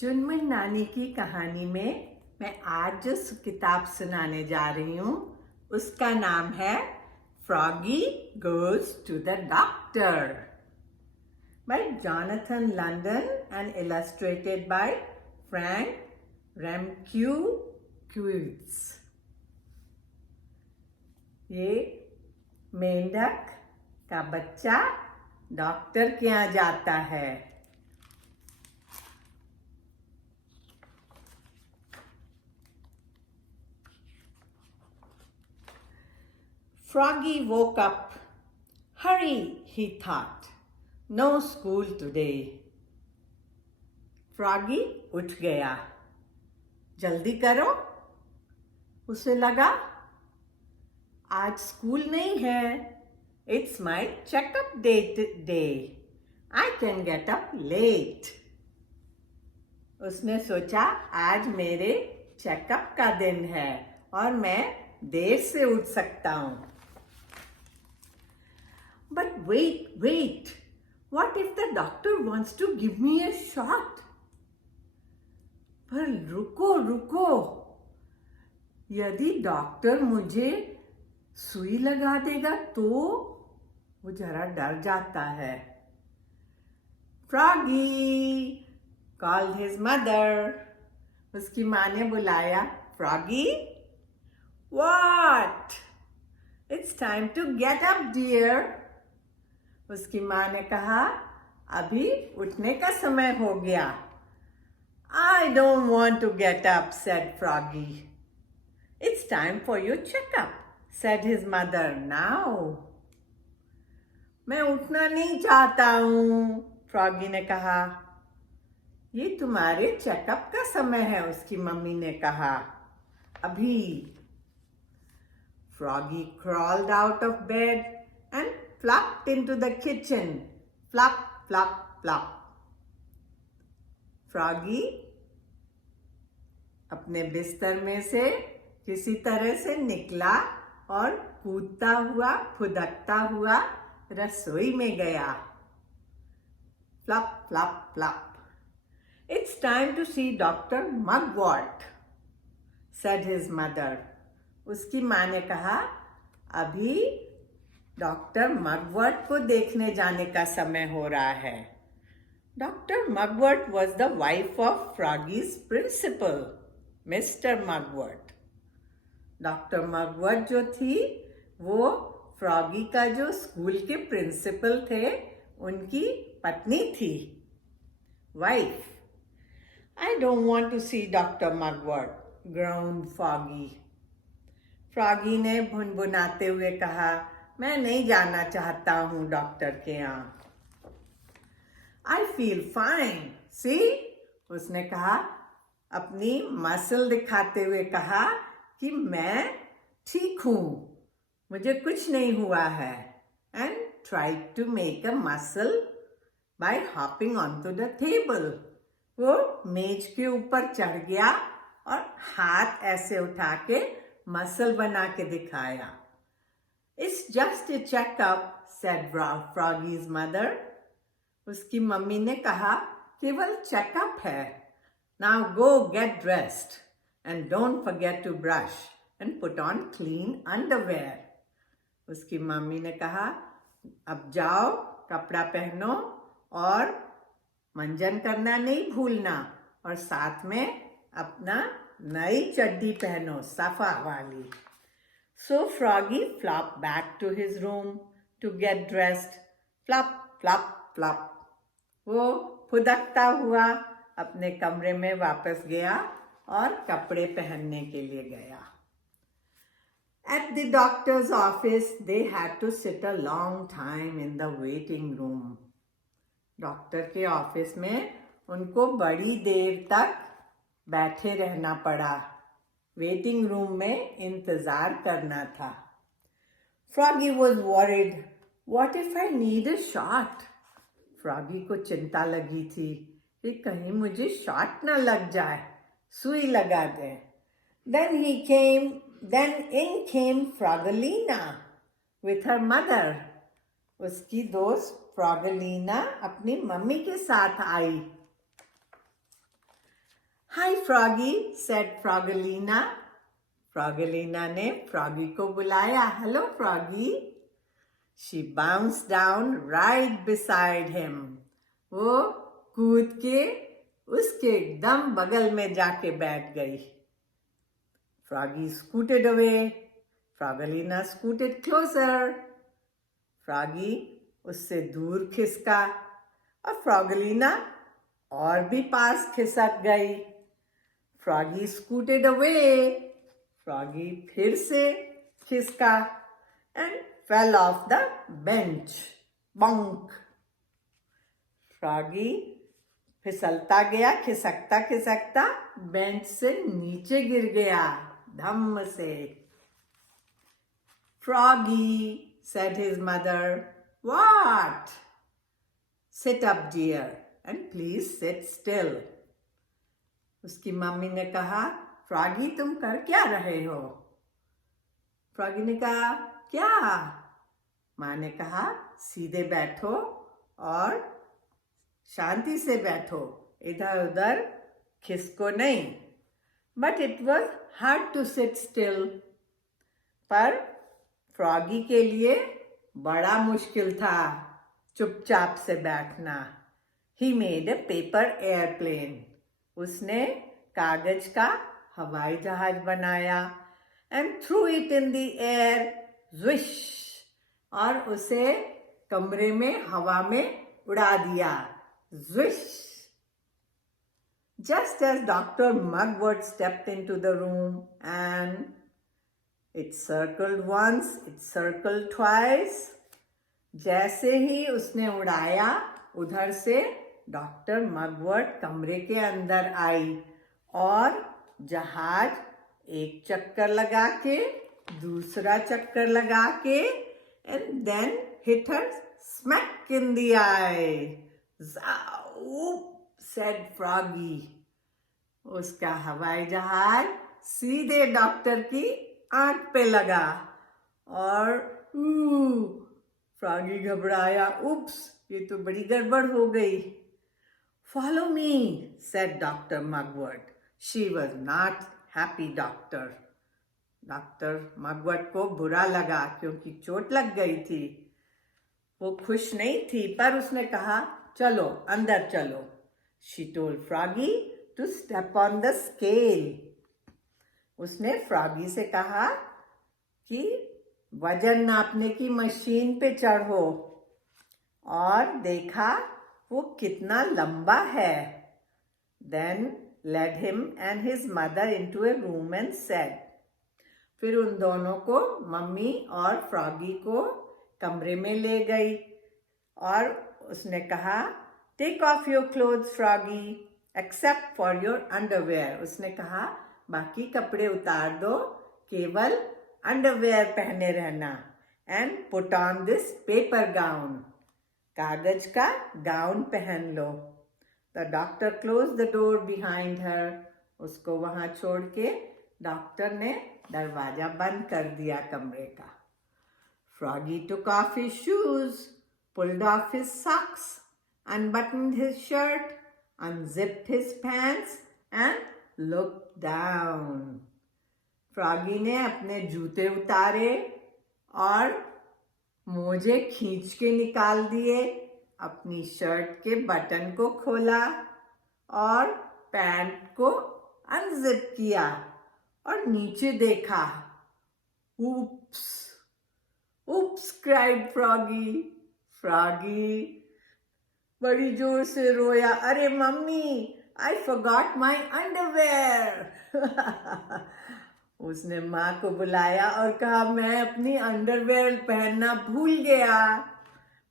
चुनमुन नानी की कहानी में मैं आज जो किताब सुनाने जा रही हूँ उसका नाम है Froggy goes to the doctor by Jonathan London and illustrated by Frank Remkiewicz. ये मेंढक का बच्चा डॉक्टर के यहाँ जाता है। Froggy woke up. Hurry, he thought. No school today. Froggy उठ गया। जल्दी करो। उसे लगा आज स्कूल नहीं है। It's my checkup day. I can get up late. उसने सोचा आज मेरे चेकअप का दिन है और मैं देर से उठ सकता हूँ। But wait. What if the doctor wants to give me a shot? पर रुको। यदि डॉक्टर मुझे सुई लगा देगा तो वो जरा डर जाता है। Froggy called his mother. उसकी माँ ने बुलाया। Froggy, what? It's time to get up, dear. उसकी माँ ने कहा अभी उठने का समय हो गया। I don't want to get up, said Froggy. It's time for your checkup, said his mother. Now. मैं उठना नहीं चाहता हूँ, फ्रॉगी ने कहा। ये तुम्हारे चेकअप का समय है, उसकी मम्मी ने कहा। अभी। Froggy crawled out of bed and flopped into the kitchen. Flop, flop, flop. Froggy अपने बिस्तर में से किसी तरह से निकला और कूदता हुआ, फुदकता हुआ रसोई में गया। Flop, flop, flop. It's time to see Dr. Mugwort, said his mother. उसकी माँ ने कहा अभी डॉक्टर मगवर्ट को देखने जाने का समय हो रहा है। Doctor Mugwort was the wife of Froggy's principal, mister Mugwort. Doctor Mugwort जो थी वो फ्रॉगी का जो स्कूल के प्रिंसिपल थे उनकी पत्नी थी, wife. I don't want to see doctor Mugwort, groaned Froggy. Froggy ने भुनभुनाते हुए कहा मैं नहीं जाना चाहता हूँ डॉक्टर के यहाँ। आई फील फाइन, सी, उसने कहा, अपनी मसल दिखाते हुए कहा कि मैं ठीक हूँ, मुझे कुछ नहीं हुआ है। And tried to make a muscle by hopping on to the table. वो मेज के ऊपर चढ़ गया और हाथ ऐसे उठा के मसल बना के दिखाया। It's just a checkup, said Froggy's mother. उसकी मम्मी ने कहा केवल चेकअप है। Now go get dressed and don't forget to brush and put on clean underwear. उसकी मम्मी ने कहा अब जाओ, कपड़ा पहनो और मंजन करना नहीं भूलना और साथ में अपना नई चड्डी पहनो, सफा वाली। So Froggy flopped back to his room to get dressed. Flop, flop, flop. वो फुदकता हुआ अपने कमरे में वापस गया और कपड़े पहनने के लिए गया। At the doctor's office, they had to sit a long time in the waiting room. Doctor के ऑफिस में उनको बड़ी देर तक बैठे रहना पड़ा। वेटिंग रूम में इंतजार करना था। Froggy was worried, what if I need a shot? Froggy को चिंता लगी थी कि कहीं मुझे शॉट न लग जाए, सुई लगा दे। Then in came Froggelina with her mother. उसकी दोस्त फ्रॉगेलिना अपनी मम्मी के साथ आई। Hi Froggy, said Froggelina. Froggelina ने Froggy को बुलाया. Hello Froggy. She bounced down right beside him. वो कूद के उसके एकदम बगल में जाके बैठ गई. Froggy scooted away. Froggelina scooted closer. Froggy उससे दूर खिसका और Froggelina और भी पास खिसक गई. Froggy scooted away. Froggy फिर से खिसका and fell off the bench. Bonk. Froggy फिसलता गया, खिसकता खिसकता बेंच से नीचे गिर गया धम्म से. Froggy, said his mother. What? Sit up, dear, and please sit still. उसकी मम्मी ने कहा, फ्रॉगी तुम कर क्या रहे हो? फ्रॉगी ने कहा, क्या? माँ ने कहा, सीधे बैठो और शांति से बैठो, इधर उधर खिसको नहीं. But it was hard to sit still. पर फ्रॉगी के लिए बड़ा मुश्किल था चुपचाप से बैठना. He made a paper airplane. उसने कागज का हवाई जहाज बनाया and threw it in the air. Zwish. और उसे कमरे में हवा में उड़ा दिया. ज़्विश. Just as Dr. Mugwort stepped into the room and it circled once, it circled twice. जैसे ही उसने उड़ाया उधर से डॉक्टर मगवर्ट कमरे के अंदर आई और जहाज एक चक्कर लगा के दूसरा चक्कर लगा के and then hit her smack in the eye. Zoop, said Froggy. उसका हवाई जहाज सीधे डॉक्टर की आंख पे लगा और फ्रॉगी घबराया. उप्स, ये तो बड़ी गड़बड़ हो गई. Follow me, said Dr. Mugwort. She was not happy doctor. Doctor Mugwort को बुरा लगा क्योंकि चोट लग गई थी. वो खुश नहीं थी, पर उसने कहा, चलो अंदर चलो. She told Froggy to step on the scale. उसने फ्रॉगी से कहा कि वजन नापने की मशीन पे चढ़ो और देखा वो कितना लंबा है. Then led him and his mother into a room and said. फिर उन दोनों को मम्मी और फ्रॉगी को कमरे में ले गई और उसने कहा, take off your clothes froggy except for your underwear. उसने कहा, बाकी कपड़े उतार दो, केवल अंडरवेयर पहने रहना. And put on this paper gown. कागज का गाउन पहन लो. The doctor close the door behind her. उसको वहां छोड़ के डॉक्टर ने दरवाजा बंद कर दिया कमरे का. Froggy took off his shoes, pulled off his socks, unbuttoned his shirt, unzipped his pants and looked down. Froggy ने अपने जूते उतारे और मोजे खींच के निकाल दिए, अपनी शर्ट के बटन को खोला और पैंट को अनजिप किया और नीचे देखा. Oops, oops, cried Froggy. Froggy बड़ी जोर से रोया. अरे mummy, I forgot my underwear. उसने माँ को बुलाया और कहा, मैं अपनी अंडरवेयर पहनना भूल गया.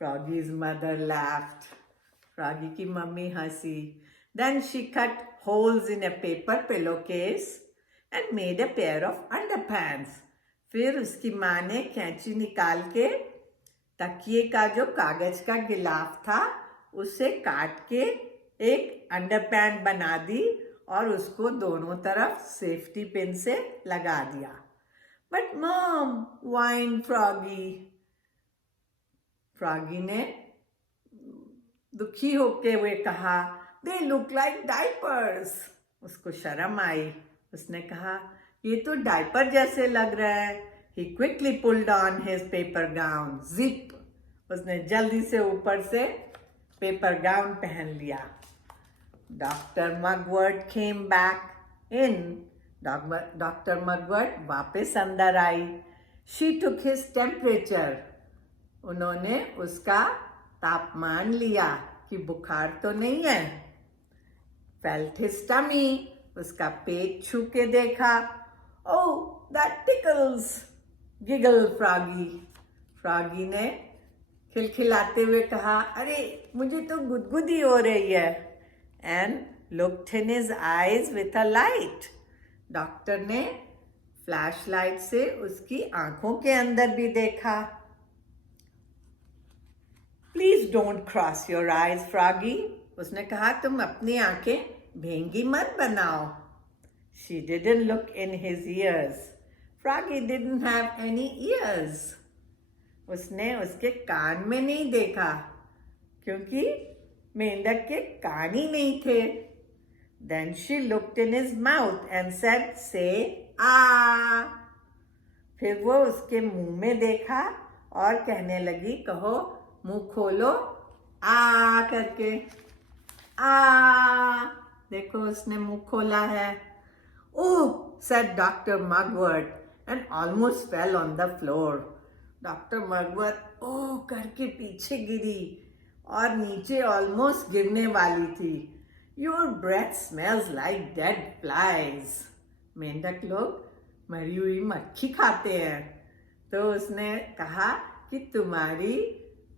Froggy's mother laughed. Froggy की मम्मी हंसी. Then she cut holes in a paper pillowcase and made a pair of underpants. फिर उसकी माँ ने कैंची निकाल के तकिए का जो कागज का गिलाफ था उसे काट के एक अंडरपैंट बना दी और उसको दोनों तरफ सेफ्टी पिन से लगा दिया. But mom, whined froggy. Froggy ने दुखी होके हुए कहा, दे लुक लाइक डाइपर्स. उसको शर्म आई। उसने कहा, ये तो डायपर जैसे लग रहा है। He quickly pulled on his paper gown. Zip! उसने जल्दी से ऊपर से पेपर गाउन पहन लिया। Doctor Mugwort came back in. Doctor Mugwort वापस अंदर आई। She took his temperature. उन्होंने उसका तापमान लिया कि बुखार तो नहीं है। Felt his tummy. उसका पेट छू के देखा। Oh, that tickles! Giggle Froggy. Froggy ने खिलखिलाते हुए कहा, अरे मुझे तो गुदगुदी हो रही है। And looked in his eyes with a light. Doctor ने फ्लैश लाइट से उसकी आंखों के अंदर भी देखा। Please don't cross your eyes, Froggy. उसने कहा, तुम अपनी आंखें भेंगी मत बनाओ। She didn't look in his ears. Froggy didn't have any ears. उसने उसके कान में नहीं देखा क्योंकि मेंढक के कान ही नहीं थे। Then she looked in his mouth and said, "Say ah." फिर वो उसके मुंह में देखा और कहने लगी, कहो मुंह खोलो आ करके। आ, देखो उसने मुंह खोला है। Oh, said Dr. Mugwort and almost fell on the floor. Doctor Mugwort ओह करके पीछे गिरी और नीचे ऑलमोस्ट गिरने वाली थी। Your breath smells like dead flies. मेंढक लोग मरी हुई मक्खी खाते हैं। तो उसने कहा कि तुम्हारी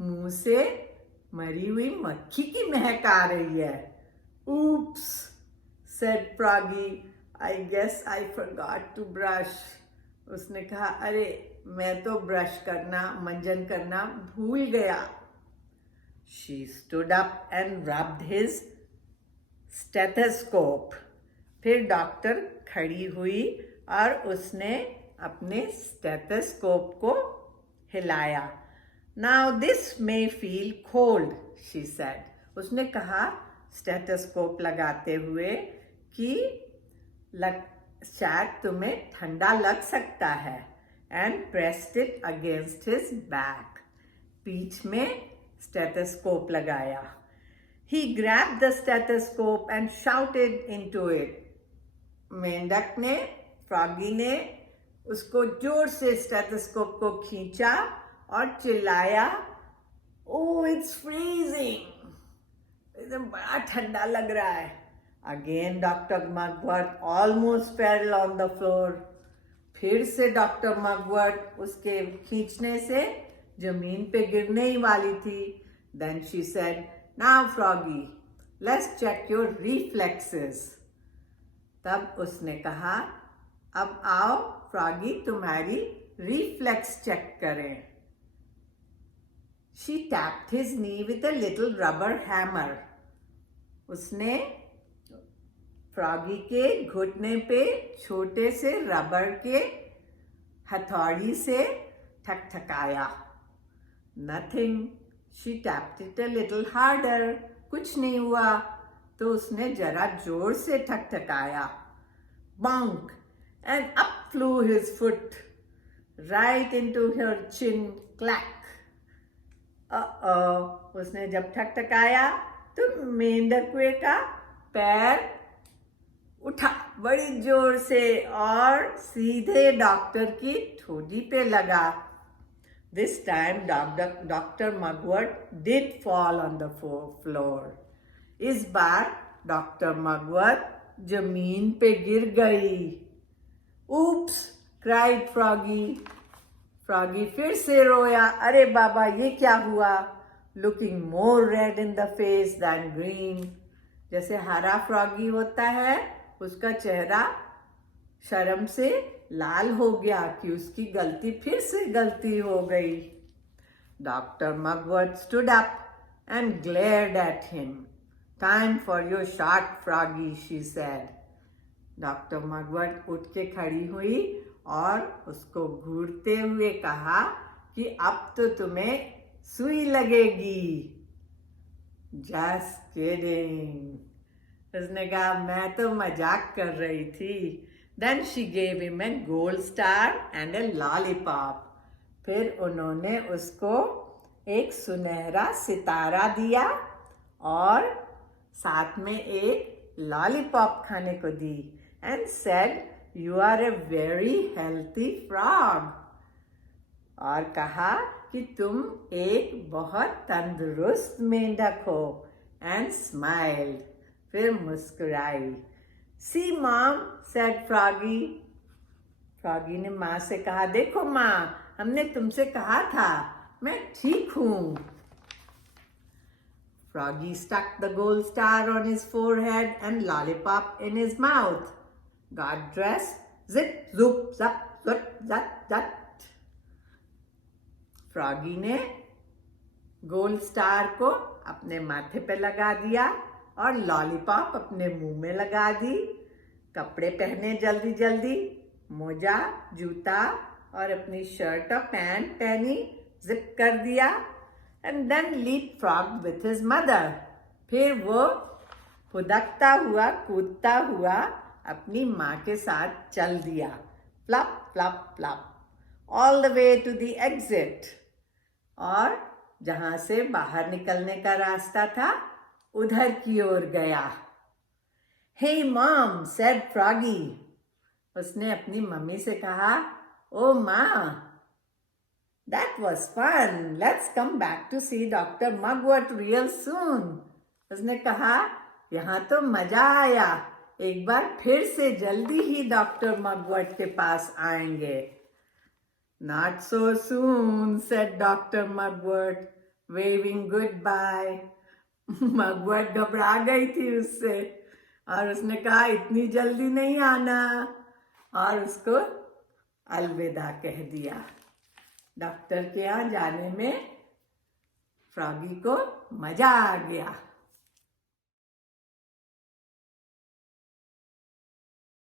मुंह से मरी हुई मक्खी की महक आ रही है। Oops, said Froggy. I guess I forgot to brush. उसने कहा, अरे मैं तो ब्रश करना, मंजन करना भूल गया। She stood up and rubbed his stethoscope. फिर डॉक्टर खड़ी हुई और उसने अपने स्टेथोस्कोप को हिलाया। Now this may feel cold, she said. उसने कहा स्टेथोस्कोप लगाते हुए कि शायद तुम्हें ठंडा लग सकता है। And pressed it against his back. पीठ में स्टेथोस्कोप लगाया। He grabbed the stethoscope and shouted into it. मेंढक ने, फ्रॉगी ने उसको जोर से स्टेथोस्कोप को खींचा और चिल्लाया, Oh, it's freezing. इसे बड़ा ठंडा लग रहा है। Again, Dr. Mugwort almost fell on the floor. फिर से डॉक्टर मगवर्ट उसके खींचने से जमीन पे गिरने ही वाली थी। Then she said, Now, Froggy, let's check your reflexes. तब उसने कहा, अब आओ फ्रॉगी तुम्हारी रिफ्लेक्स चेक करें। She tapped his knee with a little rubber hammer. उसने फ्रॉगी के घुटने पे छोटे से रबर के हथौड़ी से ठकठकाया। Nothing. She tapped it a little harder. कुछ नहीं हुआ तो उसने जरा जोर से ठकठकाया। Bonk! And up flew his foot right into her chin. Clack! उसने जब ठकठकाया तो मेंढकुए का पैर उठा बड़ी जोर से और सीधे डॉक्टर की ठोडी पे लगा। This time Dr. Mugwort did fall on the floor. इस बार डॉक्टर मगवर्ट जमीन पे गिर गई। Oops, cried Froggy. फ्रॉगी फिर से रोया, अरे बाबा ये क्या हुआ? Looking more red in the face than green. जैसे हरा फ्रॉगी होता है उसका चेहरा शर्म से लाल हो गया कि उसकी गलती फिर से गलती हो गई। Doctor Mugwort stood up and glared at him. Time for your shot, Froggy, she said. Doctor Mugwort उठ के खड़ी हुई और उसको घूरते हुए कहा कि अब तो तुम्हें सुई लगेगी। Just kidding. उसने कहा मैं तो मजाक कर रही थी। Then she gave him a gold star and a lollipop. फिर उन्होंने उसको एक सुनहरा सितारा दिया और साथ में एक लॉलीपॉप खाने को दी and said you are a very healthy frog. और कहा कि तुम एक बहुत तंदुरुस्त मेंढक हो एंड स्माइल्ड। फिर मुस्कुराई। सी मॉम सेड फ्रॉगी। फ्रॉगी ने माँ से कहा देखो माँ, हमने तुमसे कहा था मैं ठीक हूं। Froggy stuck the gold star on his forehead and lollipop in his mouth. Got dressed. Zip, zoop, zap, zut, zat, zat. Froggy ने गोल्ड स्टार को अपने माथे पे लगा दिया और लॉलीपॉप अपने मुंह में लगा दी। कपड़े पहने जल्दी जल्दी, मोजा, जूता और अपनी शर्ट और पैंट पहनी, जिप कर दिया and then leapfrogged with his mother. फिर वो फुदकता हुआ कूदता हुआ अपनी माँ के साथ चल दिया। Flop flop flop all the way to the exit. और जहाँ से बाहर निकलने का रास्ता था उधर की ओर गया। Hey mom, said Froggy. उसने अपनी मम्मी से कहा, ओ माँ, that was fun. Let's come back to see Dr. Mugwort real soon. उसने कहा, यहाँ तो मजा आया, एक बार फिर से जल्दी ही डॉक्टर मगवर्ट के पास आएंगे। Not so soon, said Dr. Mugwort, waving goodbye. मगवर्ट घबरा गई थी उससे और उसने कहा इतनी जल्दी नहीं आना और उसको अलविदा कह दिया। डॉक्टर के यहाँ जाने में फ्रॉगी को मजा आ गया।